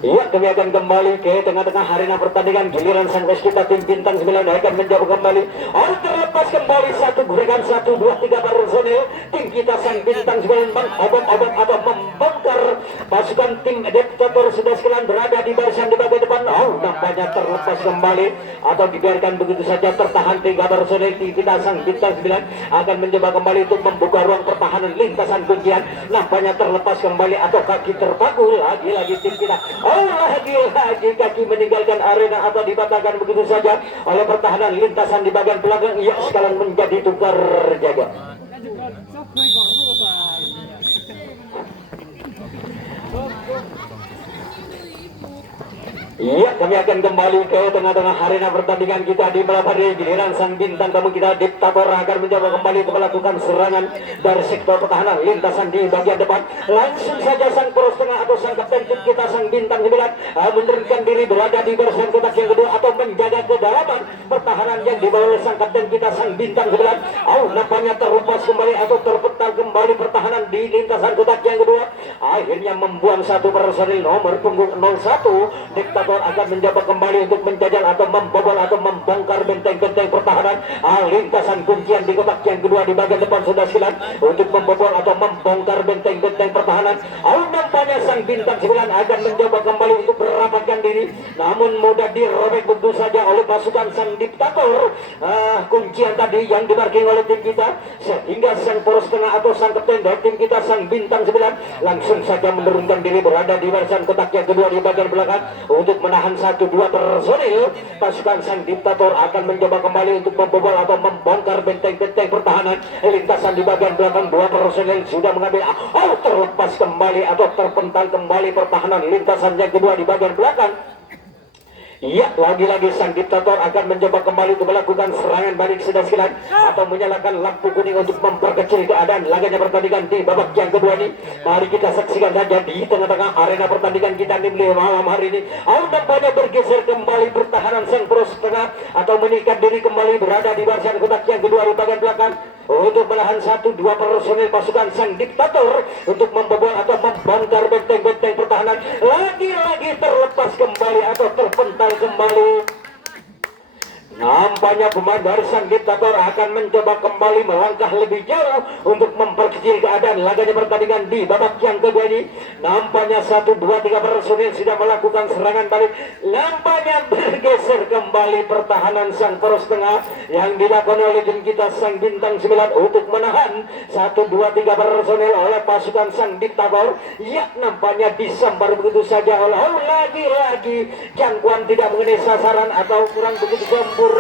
Iya, kami akan kembali ke tengah-tengah arena pertandingan. Giliran sang kita tim bintang 9 akan menjawab kembali. Terlepas kembali satu gerakan 1 2 3 personil tim kita sang bintang 9 mengobak-obak atau membongkar pasukan tim diktator sudah sekalian berada di barisan di bagian depan. nampaknya terlepas kembali atau dibiarkan begitu saja tertahan 3 personel kita sang bintang 9 akan mencoba kembali untuk membuka ruang pertahanan lintasan kuncian. Nampaknya terlepas kembali atau kaki terpaku lagi-lagi tim kita. Lagi-lagi kaki meninggalkan arena atau dipatahkan begitu saja oleh pertahanan lintasan di bagian belakang. Ia sekarang menjadi tukar jaga. Iya, kami akan kembali ke tengah-tengah arena pertandingan kita di malam hari. Giliran sang bintang tamu kita Diktator akan mencoba kembali untuk melakukan serangan dari sektor pertahanan lintasan di bagian depan. Langsung saja sang poros tengah atau sang kapten tim kita sang bintang 9 menurunkan diri berada di barisan kotak yang kedua atau menjaga kedalaman pertahanan yang dibawa oleh sang kapten kita sang bintang 9. Nampaknya terlepas kembali atau terpental kembali pertahanan di lintasan kotak yang kedua. Akhirnya membuang satu personil nomor punggung 01 Diktator akan mencoba kembali untuk menjajal atau membobol atau membongkar benteng-benteng pertahanan lintasan kuncian di kotak yang kedua di bagian depan sudah silat untuk membobol atau membongkar benteng-benteng pertahanan. Nampaknya sang bintang 9 akan mencoba kembali untuk merapatkan diri, namun mudah dirobek begitu saja oleh pasukan sang Diktator. Kuncian tadi yang dimarking oleh tim kita, sehingga sang poros tengah atau sang kapten dari tim kita sang bintang 9 langsung saja menurunkan diri berada di barisan kotak yang kedua di bagian belakang untuk menahan 1-2 personil. Pasukan sang Diktator akan mencoba kembali untuk membobol atau membongkar benteng-benteng pertahanan lintasan di bagian belakang. 2 personil sudah mengambil terlepas kembali atau terpental kembali pertahanan lintasan yang kedua di bagian belakang. Ya, lagi-lagi sang Diktator akan mencoba kembali untuk melakukan serangan balik sudah silat atau menyalakan lampu kuning untuk memperkecil keadaan laganya pertandingan di babak yang kedua ini. Mari kita saksikan saja di tengah-tengah arena pertandingan kita di malam hari ini. Nampaknya bergeser kembali pertahanan sang poros tengah atau meningkat diri kembali berada di barisan kotak yang kedua di bagian belakang untuk menahan 1-2 personil pasukan sang Diktator untuk membobol atau membongkar benteng-benteng pertahanan. Lagi-lagi terlepas kembali atau terpental kembali. Nampaknya pemain dari sang Diktator akan mencoba kembali melangkah lebih jauh untuk memperkecil keadaan laganya pertandingan di babak yang kedua ini. Nampaknya 1-2-3 personil sudah melakukan serangan balik. Nampaknya bergeser kembali pertahanan sang poros tengah yang dilakukan oleh tim kita sang bintang 9 untuk menahan 1-2-3 personil oleh pasukan sang Diktator. Ya, nampaknya disambar begitu saja oleh lagi-lagi jangkauan tidak mengenai sasaran atau kurang begitu sempurna.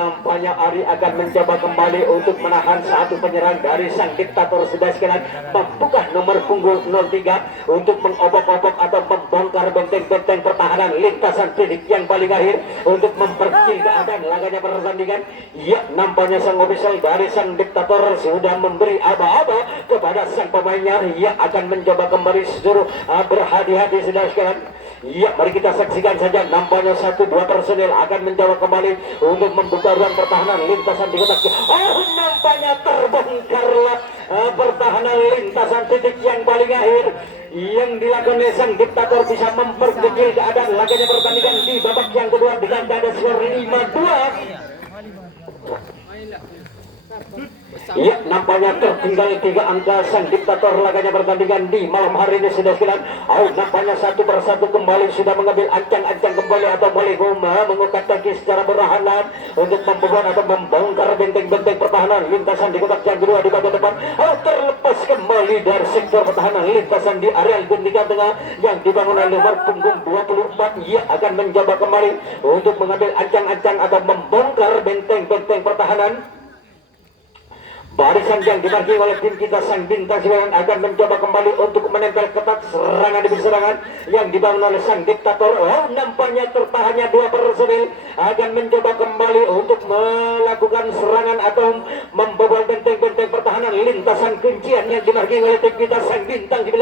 Nampaknya Ari akan mencoba kembali untuk menahan satu penyerang dari sang Diktator sudah sekalian membuka nomor punggung 03 untuk mengobok-obok atau membongkar benteng-benteng pertahanan lintasan titik yang paling akhir untuk memperkecil keadaan laganya pertandingan. Ya, nampaknya sang official dari sang Diktator sudah memberi aba-aba kepada sang pemainnya. Ia akan mencoba kembali suruh berhati-hati sudah sekalian. Ya, mari kita saksikan saja. Nampaknya 1-2 personil akan mencoba kembali untuk membuka ruang pertahanan lintasan di kotak. Nampaknya terbongkarlah pertahanan lintasan titik yang paling akhir yang dilakukan oleh sang Diktator bisa memperkecil keadaan laganya pertandingan di babak yang kedua dengan dada skor 5-2. Ya, nampaknya tertinggal 3 angka sang Diktator laganya pertandingan di malam hari ini sudah sekalian. Nampaknya satu persatu kembali sudah mengambil ancang-ancang kembali atau boleh mengukat kaki secara berlahan untuk membobol atau membongkar benteng-benteng pertahanan lintasan di kotak yang kedua di bagian depan. Terlepas kembali dari sektor pertahanan lintasan di areal guntingan tengah yang dibangun oleh nomor punggung 24. Ia akan mencoba kembali untuk mengambil ancang-ancang atau membongkar benteng-benteng pertahanan. Barisan yang dimarking oleh tim kita sang bintang 9 akan mencoba kembali untuk menempel ketat serangan demi serangan yang dibangun oleh sang Diktator. Nampaknya tertahannya 2 personil akan mencoba kembali untuk melakukan serangan atau membobol benteng-benteng pertahanan lintasan kuncian yang dimarking oleh tim kita sang bintang 9.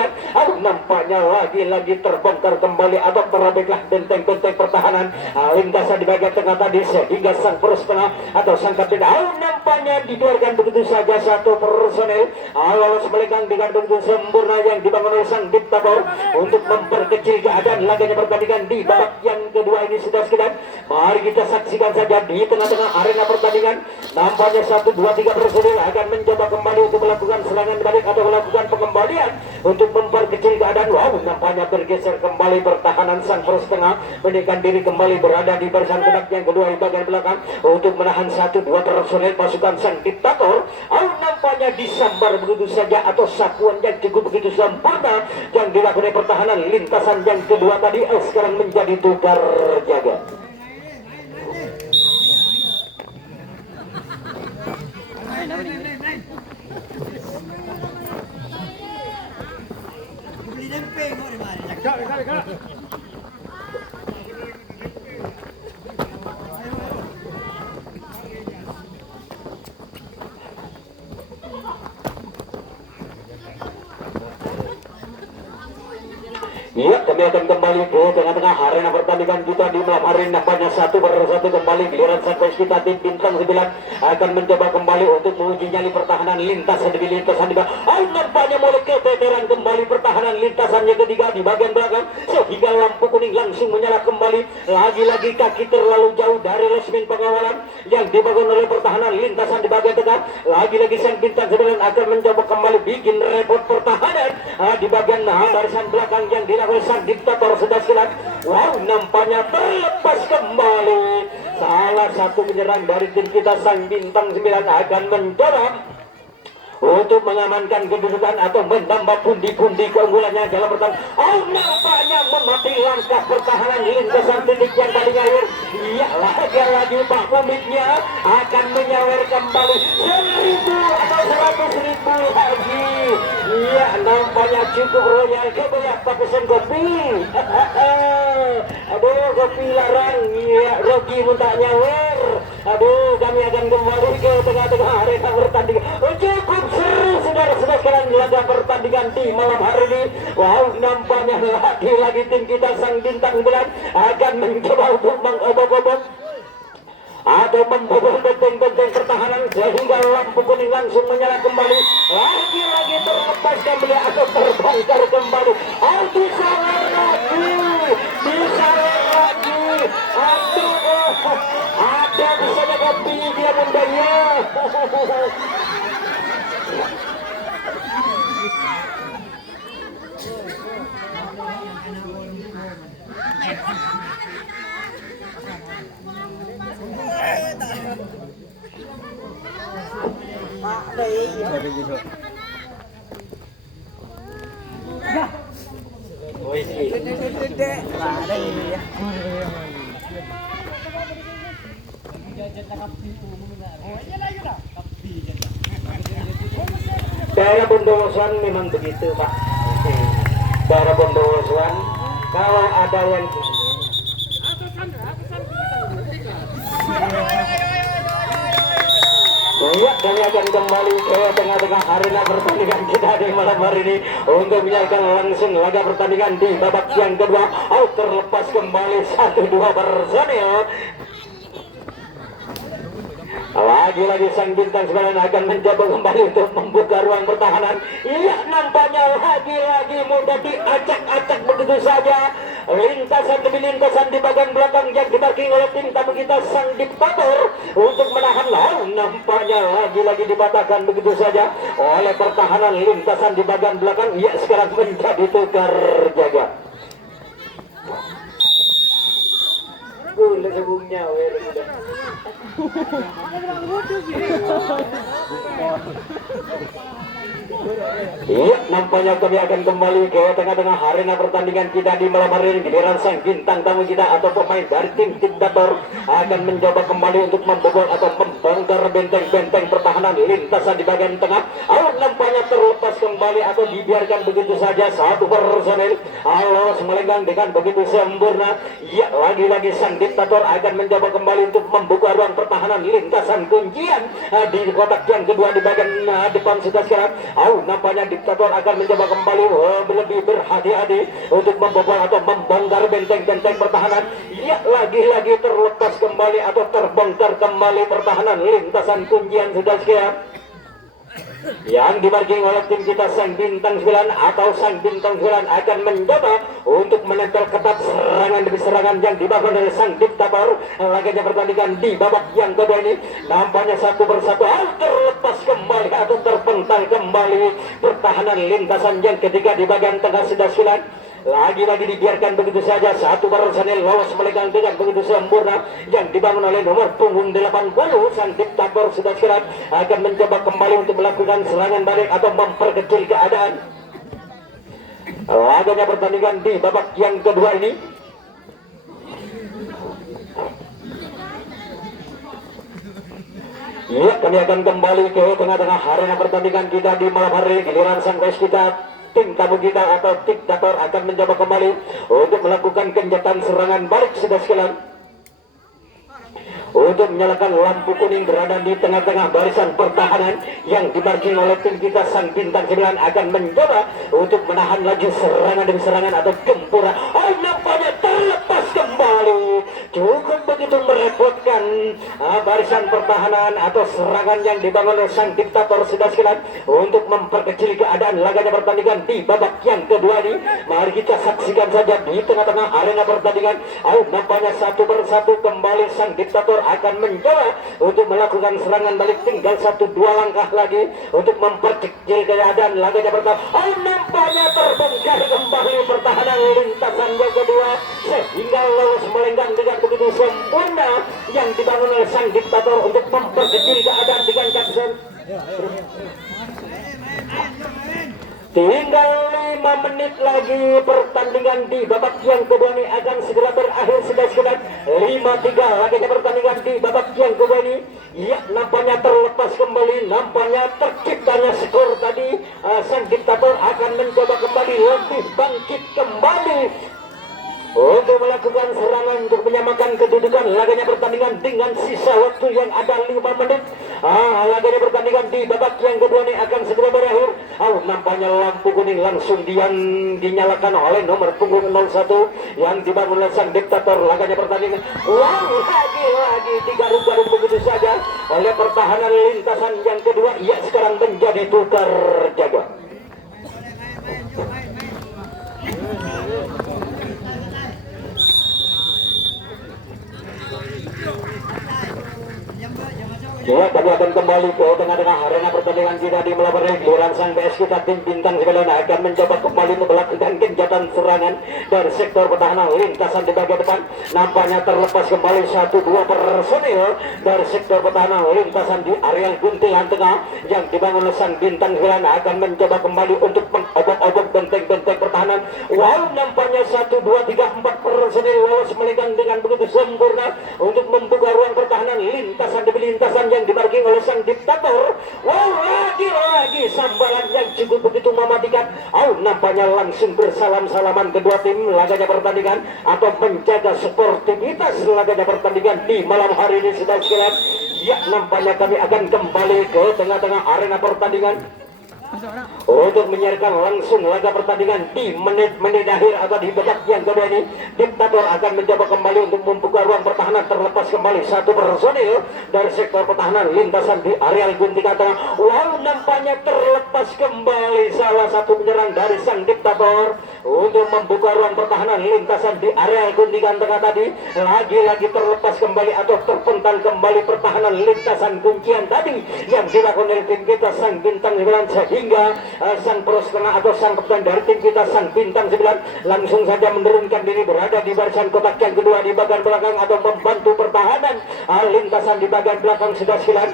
Nampaknya lagi-lagi terbongkar kembali atau terobeklah benteng-benteng pertahanan lintasan di bagian tengah tadi sehingga sang poros tengah atau sang kapten nampaknya dibiarkan begitu saja saja satu personel. Lolos melenggang dengan begitu sempurna yang dibangun oleh sang diktator untuk memperkecil keadaan laganya pertandingan di babak yang kedua ini sudah sekitar. Mari kita saksikan saja di tengah-tengah arena pertandingan. Nampaknya 1, 2, 3 personel akan mencoba kembali untuk melakukan serangan balik atau melakukan pengembalian untuk memperkecil keadaan. Wow, nampaknya bergeser kembali pertahanan sang poros tengah, menekan diri kembali berada di barisan kotak yang kedua di bagian belakang untuk menahan 1, 2 personel pasukan sang diktator. Nampaknya disambar begitu saja atau sapuan yang cukup begitu sempurna yang dilakukan pertahanan lintasan yang kedua tadi sekarang menjadi tukar jaga. Iya, kami akan kembali ke tengah-tengah arena pertandingan kita di malam hari ini. Nampaknya 1-1 kembali giliran sampai kita tim bintang 9 akan mencoba kembali untuk menguji nyali pertahanan lintasan demi lintasan di nampaknya mulai keteteran kembali pertahanan lintasannya ketiga di bagian belakang sehingga lampu kuning langsung menyala kembali. Lagi-lagi kaki terlalu jauh dari resmin pengawalan yang dibangun oleh pertahanan lintasan di bagian tengah. Lagi-lagi sang bintang 9 akan mencoba kembali bikin repot pertahanan di bagian barisan belakang yang dilakukan sang diktator sudah silat. Wow, nampaknya terlepas kembali. Salah satu penyerang dari tim kita sang bintang 9 akan mencoba untuk mengamankan kedudukan atau menambah pundi-pundi keunggulannya dalam pertahanan. Nampaknya memati langkah pertahanan lintasan titik yang tadi ngalir. Iya, lagi Pak Pemiliknya akan menyawer kembali 1.000 atau 100.000 lagi. Iya, nampaknya cukup royal kebanyak pesen kopi. Aduh, kopi larang. Iya, Rocky minta nyawer. Aduh, kami akan kembali ke tengah-tengah arena pertandingan. Cukup seru saudara-saudara sekalian laga pertandingan di malam hari ini. Wow, nampaknya lagi-lagi tim kita sang bintang 9 akan mencoba untuk mengobok-obok atau membobol benteng-benteng pertahanan sehingga lampu kuning langsung menyala kembali. Lagi-lagi terlepas kembali atau terbongkar kembali. Disawer lagi. Aduh, ada misalnya kopi dia mundanya. Daerah Bondowoso memang begitu, Pak. Daerah Bondowoso kalau ada yang iya, kami akan kembali ke tengah-tengah arena pertandingan kita di malam hari ini untuk menyaksikan langsung laga pertandingan di babak yang kedua. Terlepas kembali 1-2 personil. Lagi-lagi sang bintang 9 akan mencoba kembali untuk membuka ruang pertahanan. Iya, nampaknya lagi-lagi mudah diacak-acak begitu saja. Lintasan demi lintasan di bagian belakang yang diparking oleh tim tamu kita sang diktator untuk menahan lawan. Nampaknya lagi-lagi dipatahkan begitu saja oleh pertahanan lintasan di bagian belakang. Iya, sekarang menjadi tukar jaga. Boleh sebungnya, iya, nampaknya kami akan kembali ke tengah-tengah arena pertandingan kita di malam hari ini. Giliran sang bintang tamu kita atau pemain dari tim diktator akan mencoba kembali untuk membobol atau membongkar benteng-benteng pertahanan lintasan di bagian tengah. Nampaknya terlepas kembali atau dibiarkan begitu saja satu personel. Lolos melenggang dengan begitu sempurna. Iya, lagi-lagi sang diktator akan mencoba kembali untuk membuka ruang pertahanan lintasan kuncian di kotak yang kedua di bagian depan sudah sekarang. Nampaknya diktator akan mencoba kembali lebih berhati-hati untuk membobol atau membongkar benteng-benteng pertahanan. Iya, lagi-lagi terlepas kembali atau terbongkar kembali pertahanan lintasan kuncian sudah sekarang. yang dimarking oleh tim kita Sang Bintang 9 atau Sang Bintang 9 akan mencoba untuk menempel ketat serangan demi serangan yang dibangun oleh Sang Diktator. Laganya pertandingan di babak yang kedua ini nampaknya satu persatu terlepas kembali atau terpental kembali pertahanan lintasan yang ketiga di bagian tengah sudah 9. Lagi-lagi dibiarkan begitu saja satu personil lolos melenggang dengan begitu sempurna yang dibangun oleh nomor punggung 80. Sang Diktator sudah siap akan mencoba kembali untuk melakukan serangan balik atau memperkecil keadaan. Laganya pertandingan di babak yang kedua ini ya, kami akan kembali ke tengah-tengah arena pertandingan kita di malam hari. Giliran sang guys kita, tim tamu kita atau Diktator akan mencoba kembali untuk melakukan genjatan serangan balik sudah sekalian. Untuk menyalakan lampu kuning berada di tengah-tengah barisan pertahanan yang dimarking oleh tim kita Sang Bintang 9 akan mencoba untuk menahan laju serangan demi serangan atau gempuran. Nampaknya terlepas kembali, cukup begitu merepotkan barisan pertahanan atau serangan yang dibangun oleh Sang Diktator sudah sekalian untuk memperkecil keadaan. Laganya pertandingan di babak yang kedua ini, mari kita saksikan saja di tengah-tengah arena pertandingan. Nampaknya satu persatu kembali Sang Diktator akan mencoba untuk melakukan serangan balik. Tinggal 1-2 langkah lagi untuk memperkecil keadaan. Laganya pertama, nampaknya terbongkar kembali pertahanan lintasan yang kedua sehingga lolos melenggang dengan begitu sempurna yang dibangun oleh Sang Diktator untuk memperkecil keadaan dengan kapsen. Tinggal 5 menit lagi pertandingan di babak yang kedua ini akan segera berakhir. Sudah 5-3 laganya pertandingan di babak yang kedua ini. Ya, nampaknya terlepas kembali, nampaknya terciptanya skor tadi. Sang Diktator akan mencoba kembali lebih bangkit kembali untuk melakukan serangan untuk menyamakan kedudukan. Laganya pertandingan dengan sisa waktu yang ada 5 menit. Laganya pertandingan di babak yang kedua ini akan segera berakhir. Nampaknya lampu kuning langsung dinyalakan oleh nomor punggung 01 yang dibangun oleh Sang Diktator. Laganya pertandingan lagi-lagi digaruk-garuk begitu saja oleh pertahanan lintasan yang kedua. Ia sekarang menjadi tukar jaga. Ya, kami akan kembali ke tengah-tengah arena pertandingan kita di Melapare. Giliran sang BS kita tim Bintang 9 akan mencoba kembali untuk melakukan genjatan serangan dari sektor pertahanan lintasan di bagian depan. Nampaknya terlepas kembali 1-2 personil dari sektor pertahanan lintasan di area guntingan tengah yang dibangun oleh Sang Bintang 9 akan mencoba kembali untuk mengobok-obok benteng-benteng pertahanan. Nampaknya 1, 2, 3, 4 personil lolos melenggang dengan begitu sempurna untuk membuka ruang pertahanan lintasan demi lintasan yang dimarking oleh Sang Diktator. Lagi-lagi sambaran yang cukup begitu mematikan. Nampaknya langsung bersalam-salaman kedua tim. Laganya pertandingan atau menjaga sportivitas laganya pertandingan di malam hari ini sudah sekalian. Ya, nampaknya kami akan kembali ke tengah-tengah arena pertandingan untuk menyiarkan langsung laga pertandingan di menit-menit akhir atau di babak yang kedua ini. Diktator akan mencoba kembali untuk membuka ruang pertahanan. Terlepas kembali satu personil dari sektor pertahanan lintasan di area guntingan tengah. Nampaknya terlepas kembali salah satu penyerang dari Sang Diktator untuk membuka ruang pertahanan lintasan di area guntingan tengah tadi. Lagi-lagi terlepas kembali atau terpental kembali pertahanan lintasan kuncian tadi yang dilakukan oleh tim kita Sang Bintang 9 hingga sang proskena atau sang kapten dari tim kita Sang Bintang 9 langsung saja menurunkan diri berada di barisan kotak yang kedua di bagian belakang atau membantu pertahanan lintasan di bagian belakang sudah silang.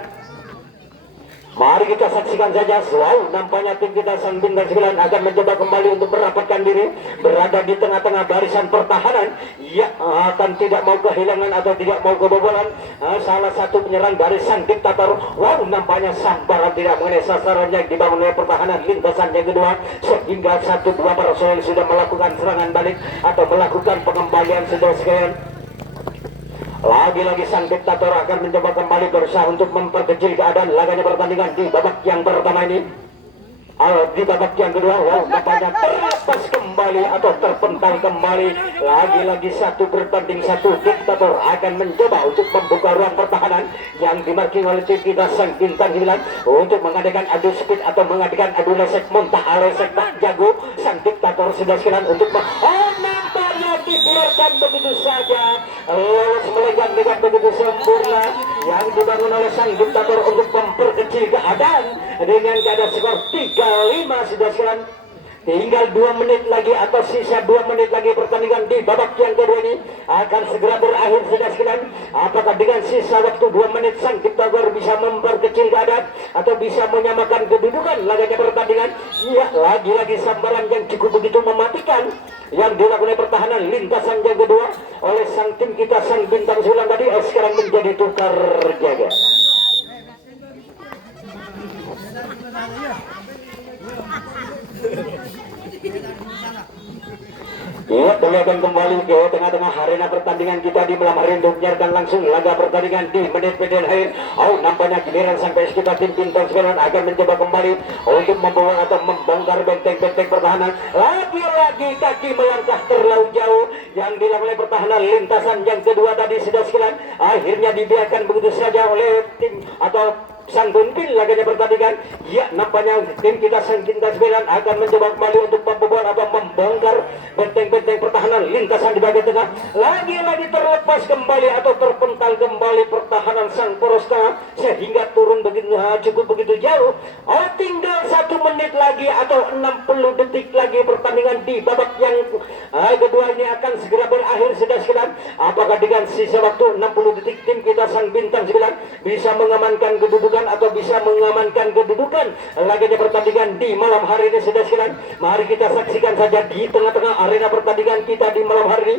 Mari kita saksikan saja. Nampaknya tim kita Sang Bintang 9 akan mencoba kembali untuk merapatkan diri berada di tengah-tengah barisan pertahanan. Ya, akan tidak mau kehilangan atau tidak mau kebobolan salah satu penyerang dari Sang Diktator. Nampaknya sambaran tidak mengenai sasaran yang dibangun oleh pertahanan lintasan yang kedua sehingga 1-2 personil sudah melakukan serangan balik atau melakukan pengembalian sudah sekalian. Lagi-lagi Sang Diktator akan mencoba kembali berusaha untuk memperkecil keadaan. Laganya pertandingan di babak yang pertama ini. Di babak yang kedua, nampaknya terlepas kembali atau terpental kembali. Lagi-lagi 1-1 Diktator akan mencoba untuk membuka ruang pertahanan yang dimarking oleh tim kita Sang Bintang 9 untuk mengadakan adu speed atau mengadakan adu lesek muntah lesek tak jago. Sang Diktator sudah sekalian untuk nampaknya dibiarkan begitu saja lolos melenggang dengan begitu sempurna yang dibangun oleh Sang Diktator untuk memperkecil keadaan dengan keadaan skor 3-5 sudah sekalian. Tinggal 2 menit lagi atau sisa 2 menit lagi pertandingan di babak yang kedua ini akan segera berakhir sudah sekalian. Apakah dengan sisa waktu 2 menit Sang Diktator bisa memperkecil keadaan atau bisa menyamakan kedudukan laganya pertandingan? Ya, lagi-lagi sambaran yang cukup begitu mematikan yang dilakukan oleh pertahanan lintasan yang kedua oleh sang tim kita Sang Bintang 9 tadi sekarang menjadi tukar jaga. Ya, akan kembali ke tengah-tengah arena pertandingan kita di malam hari untuk menyiarkan langsung laga pertandingan di menit-menit akhir. Nampaknya giliran sampai sekitar tim Bintang 9 akan mencoba kembali untuk membawa atau membongkar benteng-benteng pertahanan. Lagi-lagi kaki melangkah terlalu jauh yang dilakukan oleh pertahanan lintasan yang kedua tadi sudah sekalian. Akhirnya dibiarkan begitu saja oleh tim atau Sang pemimpin laganya pertandingan. Ya, nampaknya tim kita Sang Bintang 9 akan mencoba kembali untuk membobol atau membongkar benteng-benteng pertahanan lintasan di bagian tengah. Lagi-lagi terlepas kembali atau terpental kembali pertahanan Sang Poros Tengah sehingga turun begitu cukup begitu jauh. Tinggal 1 menit lagi atau 60 detik lagi pertandingan di babak yang kedua ini akan segera berakhir sudah sekalian. Apakah dengan sisa waktu 60 detik tim kita Sang Bintang 9 bisa mengamankan kedudukan atau bisa mengamankan kedudukan laganya pertandingan di malam hari ini sudah sekalian? Mari kita saksikan saja di tengah-tengah arena pertandingan kita di malam hari ini.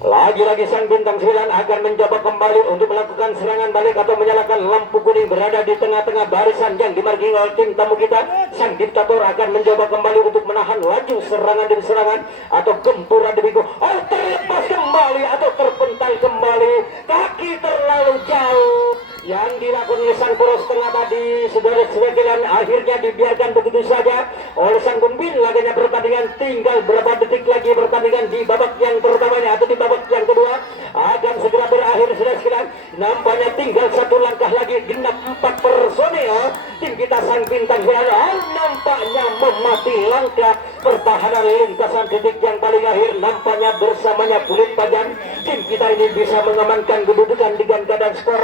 Lagi-lagi Sang Bintang 9 akan mencoba kembali untuk melakukan serangan balik atau menyalakan lampu kuning berada di tengah-tengah barisan yang dimarking oleh tim tamu kita. Sang Diktator akan mencoba kembali untuk menahan laju serangan demi serangan atau gempuran demi gempuran. Terlepas kembali atau terpental kembali, kaki terlalu jauh yang dilakukan oleh Sang Poros Tengah tadi saudara sekalian. Akhirnya dibiarkan begitu saja oleh Sang Pemimpin laganya pertandingan. Tinggal berapa detik lagi pertandingan di babak yang pertamanya atau di babak yang kedua akan segera berakhir sudah sekalian. Nampaknya tinggal 1 langkah lagi, genap 4 personil tim kita Sang Bintang 9 nampaknya memati langkah pertahanan lintasan detik yang paling akhir. Nampaknya bersamanya Kulit Pajan tim kita ini bisa mengamankan kedudukan dengan keadaan skor